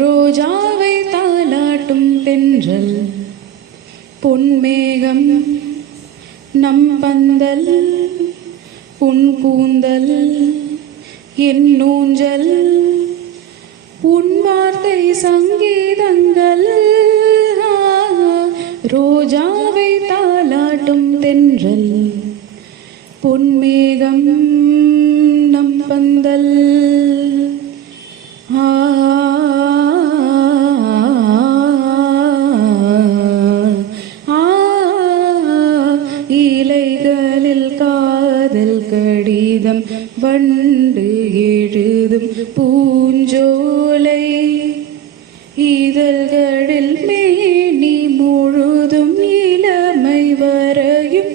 ரோஜாவை தாலாட்டும் தென்றல் பொன்மேகம் நம் பந்தல் உன் கூந்தல் என் ஊஞ்சல் உன் வார்த்தை சங்கீதங்கள். ரோஜாவை தாலாட்டும் தென்றல் பொன்மேகம் நம் பந்தல். இலைகளில் காதல் கடிதம் வண்டு எழுதும் பூஞ்சோலை, இதழ்களில் மேனி முழுதும் இளமை வரையும்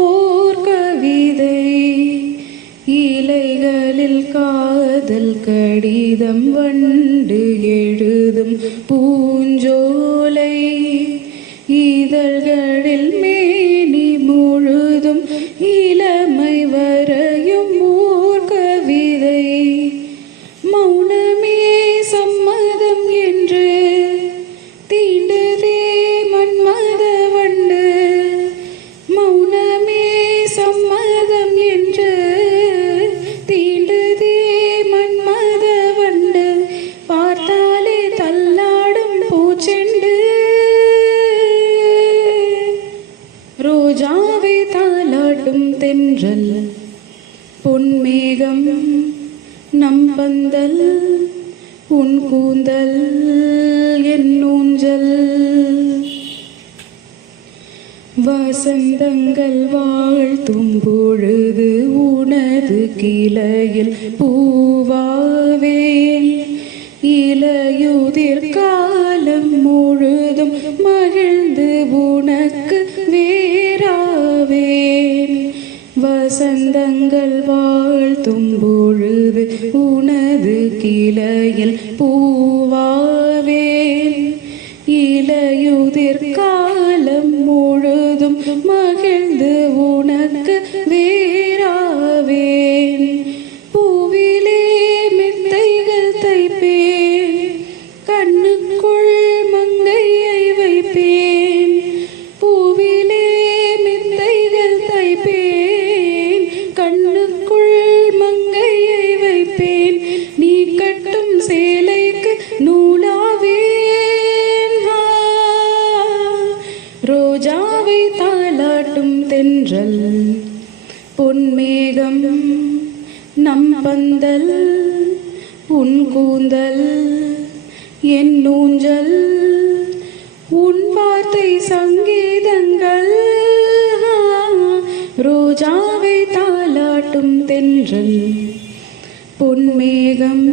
ஓர் கவிதை. இலைகளில் காதல் கடிதம் வண்டு எழுதும் பூஞ்சோலை, இதழ்களில் மேனி முழுதும் இளமை வரையும் ஓர் கவிதை. மௌனமே சம்மதம் என்று தீண்டுதே மன்மத வண்டு. மௌனமே சம்மதம் என்று தீண்டுதே மன்மத வண்டு. பார்த்தாலே தள்ளாடும் பூச்செண்டு. ரோஜாவை தாலாட்டும் தென்றல் பொன்மேகம் நம் பந்தல் உன் கூந்தல் என் ஊஞ்சல். வசந்தங்கள் வாழ்த்தும் பொழுது உனது கிளையில் பூவாவேன். இலையுதிர் காலம் முழுதும் மகிழ்ந்து உனக்கு வேறாவேன். வசந்தங்கள் வாழ்த்தும் பொழுது உனது கிளையில் பூவாவேன். இலையுதிர் காலம் முழுதும் மகிழ்ந்து உனக்கு வேறாவேன். பூவிலே மெத்தைகள் தைப்பேன், கண்ணுக்குள் மங்கையை வைப்பேன். பூவிலே மெத்தைகள் தைப்பேன், கண்ணுக்குள் மங்கையை வைப்பேன். நீ கட்டும் சேலைக்கு நூலாவேன். ரோஜாவை தாலாட்டும் தென்றல் பொன்மேகம் நம் பந்தல் உன் கூந்தல் என் ஊஞ்சல் உன் வார்த்தை சங்கீதங்கள். ரோஜாவை தாலாட்டும் தென்றல் பொன்மேகம்